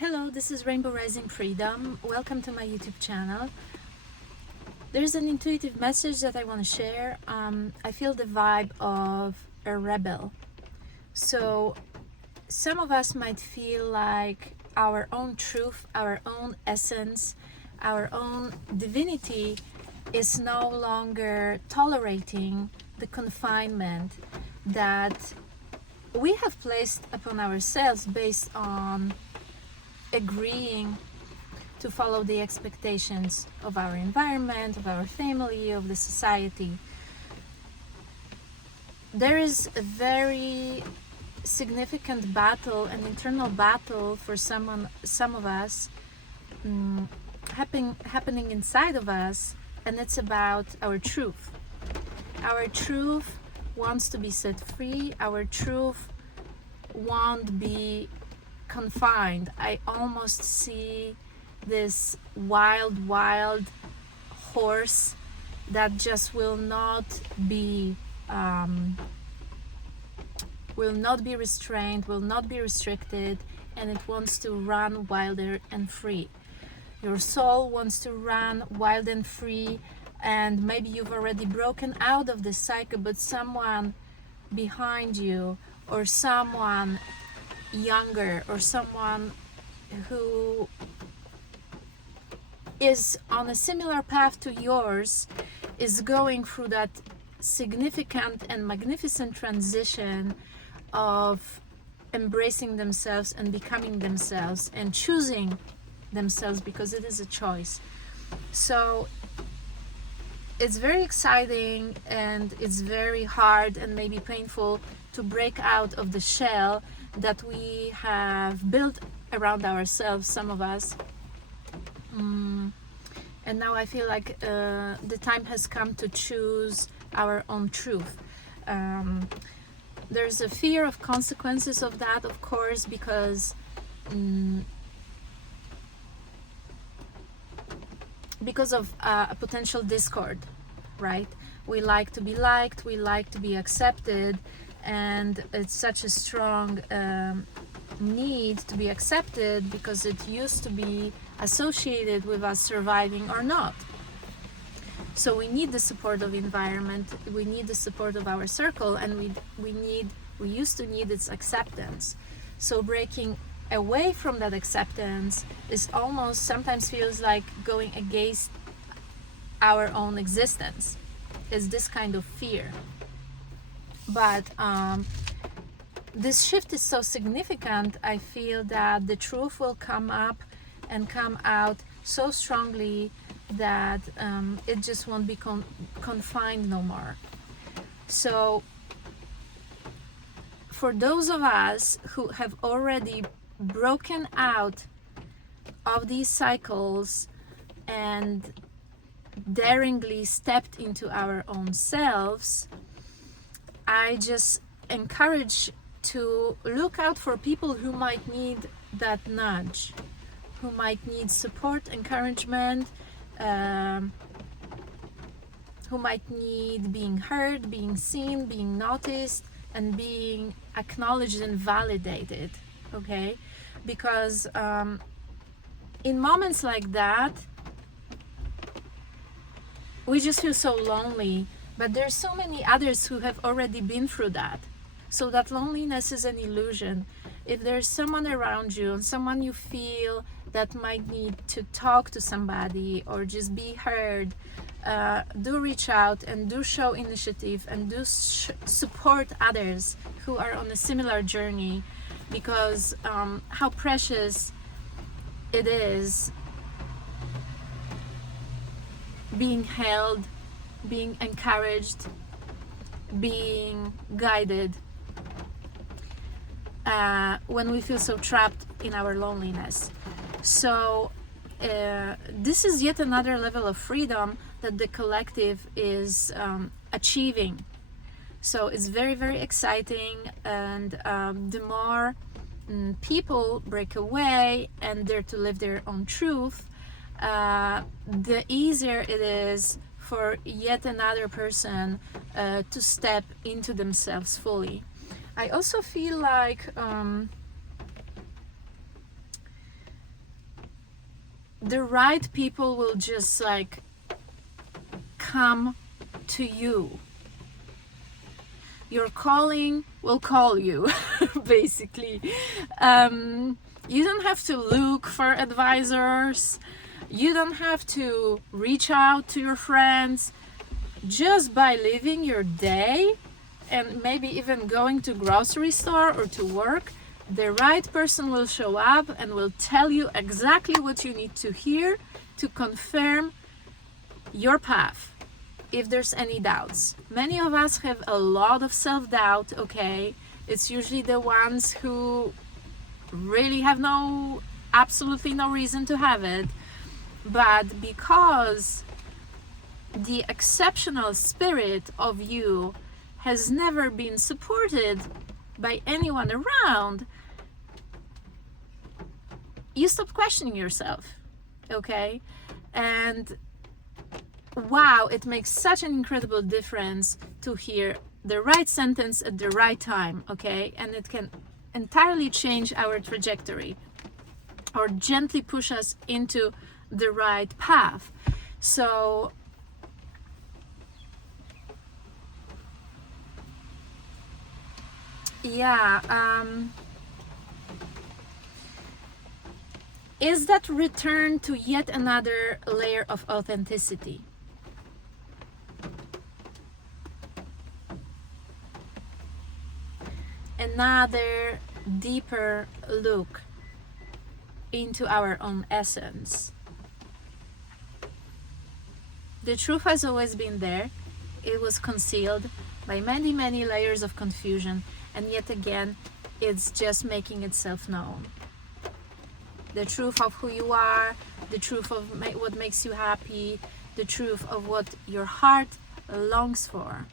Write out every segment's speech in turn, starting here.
Hello, this is Rainbow Rising Freedom. Welcome to my YouTube channel. There's an intuitive message that I want to share. I feel the vibe of a rebel. So some of us might feel like our own truth, our own essence, our own divinity is no longer tolerating the confinement that we have placed upon ourselves based on agreeing to follow the expectations of our environment, of our family, of the society. There is a very significant battle, an internal battle for some of us happening inside of us, and it's about our truth. Our truth wants to be set free. Our truth won't be confined. I almost see this wild horse that just will not be restrained, will not be restricted, and it wants to run wilder and free. Your soul wants to run wild and free, and maybe you've already broken out of this cycle, but someone behind you or someone younger or someone who is on a similar path to yours is going through that significant and magnificent transition of embracing themselves and becoming themselves and choosing themselves, because it is a choice. So it's very exciting and it's very hard and maybe painful to break out of the shell that we have built around ourselves, some of us. And now I feel like the time has come to choose our own truth. There's a fear of consequences of that, of course, because of a potential discord, right? We like to be liked, we like to be accepted, and it's such a strong need to be accepted because it used to be associated with us surviving or not. So we need the support of environment, we need the support of our circle, and we used to need its acceptance. So breaking away from that acceptance is almost sometimes feels like going against our own existence. Is this kind of fear. But this shift is so significant. I feel that the truth will come up and come out so strongly that it just won't be confined no more. So for those of us who have already broken out of these cycles and daringly stepped into our own selves, I just encourage to look out for people who might need that nudge, who might need support, encouragement, who might need being heard, being seen, being noticed, and being acknowledged and validated, okay? Because in moments like that, we just feel so lonely, but there's so many others who have already been through that. So that loneliness is an illusion. If there's someone around you and someone you feel that might need to talk to somebody or just be heard, do reach out and do show initiative and do support others who are on a similar journey, because how precious it is being held, being encouraged, being guided when we feel so trapped in our loneliness. So this is yet another level of freedom that the collective is achieving. So it's very exciting, and the more people break away and dare to live their own truth, the easier it is for yet another person to step into themselves fully. I also feel like the right people will just like come to you. Your calling will call you, basically. You don't have to look for advisors. You don't have to reach out to your friends. Just by living your day and maybe even going to grocery store or to work, the right person will show up and will tell you exactly what you need to hear to confirm your path if there's any doubts. Many of us have a lot of self-doubt, okay? It's usually the ones who really have absolutely no reason to have it. But because the exceptional spirit of you has never been supported by anyone around, you stop questioning yourself, okay? And wow, it makes such an incredible difference to hear the right sentence at the right time, okay? And it can entirely change our trajectory or gently push us into the right path. So yeah, is that return to yet another layer of authenticity. Another deeper look into our own essence. The truth has always been there. It was concealed by many, many layers of confusion, and yet again, it's just making itself known. The truth of who you are, the truth of what makes you happy, the truth of what your heart longs for.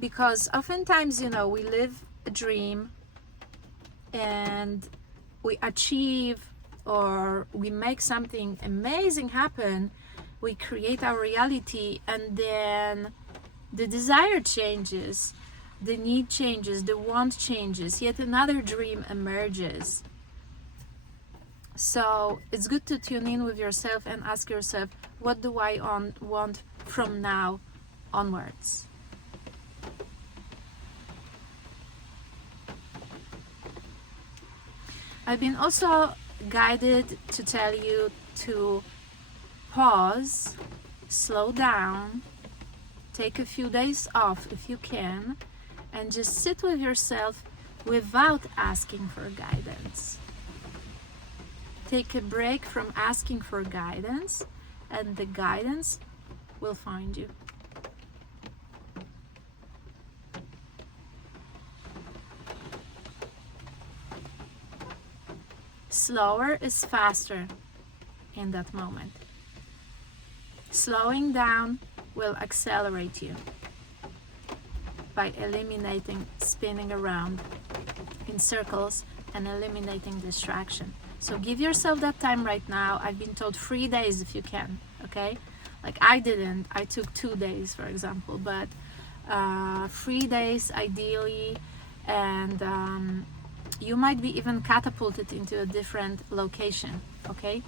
Because oftentimes, we live a dream and we achieve or we make something amazing happen, we create our reality, and then the desire changes, the need changes, the want changes, yet another dream emerges. So it's good to tune in with yourself and ask yourself, what do I want from now onwards? I've been also guided to tell you to pause, slow down, take a few days off if you can, and just sit with yourself without asking for guidance. Take a break from asking for guidance, and the guidance will find you. Slower is faster in that moment. Slowing down will accelerate you by eliminating spinning around in circles and eliminating distraction. So give yourself that time right now. I've been told 3 days if you can, okay? Like I didn't, I took 2 days, for example, but 3 days ideally, and you might be even catapulted into a different location, okay?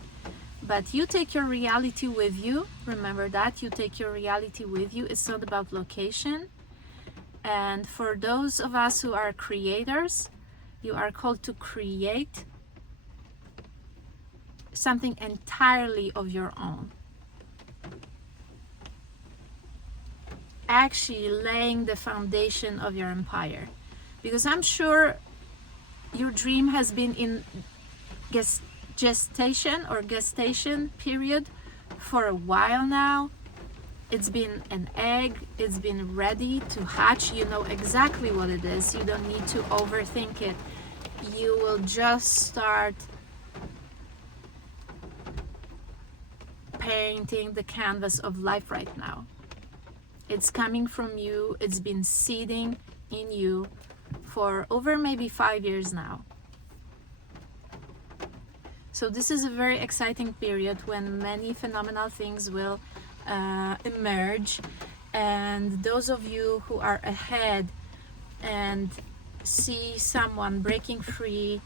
But you take your reality with you. Remember that, you take your reality with you. It's not about location. And for those of us who are creators, you are called to create something entirely of your own. Actually laying the foundation of your empire. Because I'm sure your dream has been in gestation period for a while now. It's been an egg, it's been ready to hatch. You know exactly what it is. You don't need to overthink it. You will just start painting the canvas of life right now. It's coming from you. It's been seeding in you for over maybe 5 years now. So this is a very exciting period when many phenomenal things will emerge, and those of you who are ahead and see someone breaking free,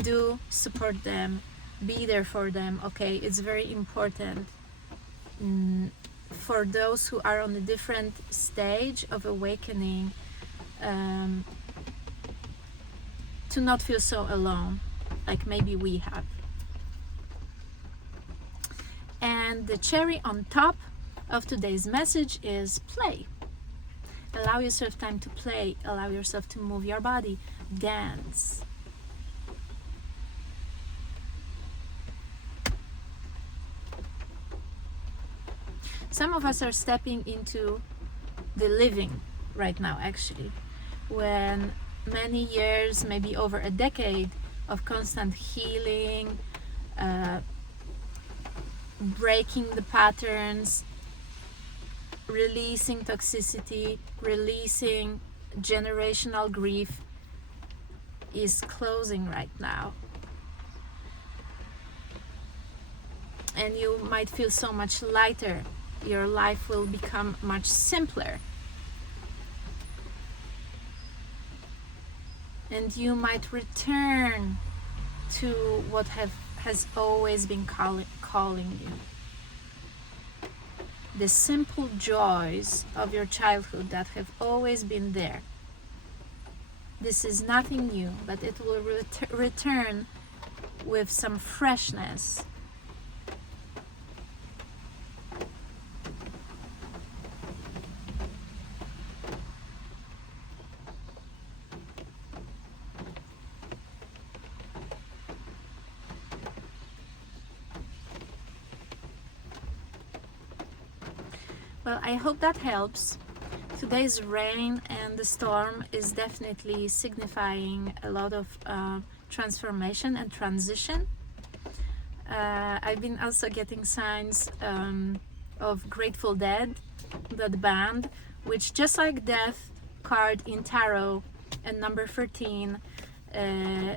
do support them. be there for them, okay? It's very important for those who are on a different stage of awakening, to not feel so alone, like maybe we have. And the cherry on top of today's message is play. Allow yourself time to play. Allow yourself to move your body. Dance. Some of us are stepping into the living right now, actually, when many years, maybe over a decade of constant healing, breaking the patterns, releasing toxicity, releasing generational grief is closing right now. And you might feel so much lighter. Your life will become much simpler. And you might return to what has always been calling you. The simple joys of your childhood that have always been there. This is nothing new, but it will return with some freshness. Well, I hope that helps. Today's rain and the storm is definitely signifying a lot of transformation and transition. I've been also getting signs of Grateful Dead, the band, which, just like Death card in tarot and number 13,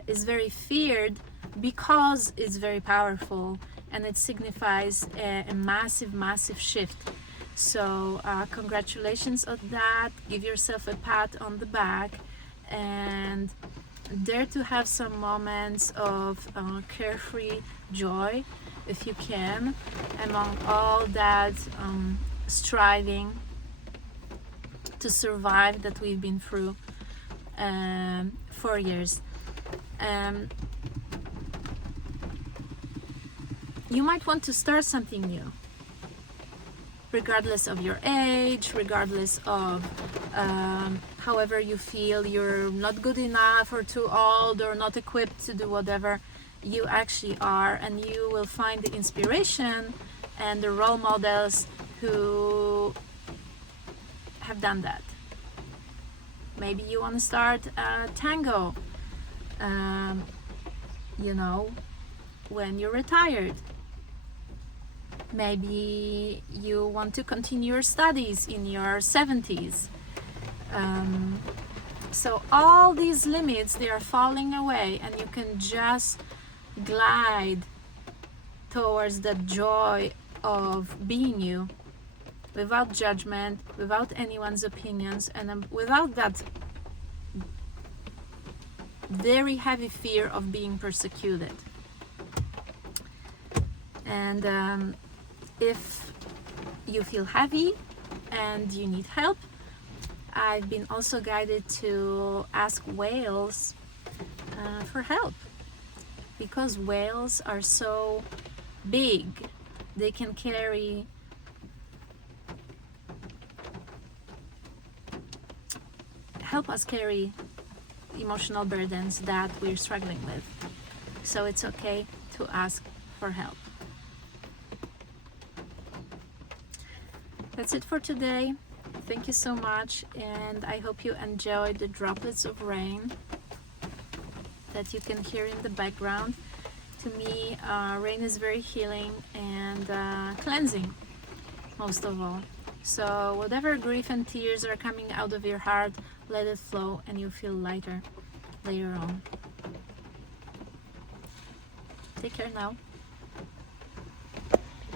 is very feared because it's very powerful and it signifies a massive shift. So congratulations on that. Give yourself a pat on the back and dare to have some moments of carefree joy, if you can, among all that striving to survive that we've been through for years. You might want to start something new, regardless of your age, regardless of however you feel you're not good enough or too old or not equipped to do whatever you actually are, and you will find the inspiration and the role models who have done that. Maybe you want to start tango, when you're retired. Maybe you want to continue your studies in your 70s. So all these limits, they are falling away, and you can just glide towards the joy of being you, without judgment, without anyone's opinions, and without that very heavy fear of being persecuted. And if you feel heavy and you need help, I've been also guided to ask whales for help, because whales are so big. They can help us carry emotional burdens that we're struggling with. So it's okay to ask for help. That's it for today. Thank you so much, and I hope you enjoyed the droplets of rain that you can hear in the background. To me, rain is very healing and cleansing, most of all. So whatever grief and tears are coming out of your heart, let it flow and you'll feel lighter later on. Take care now.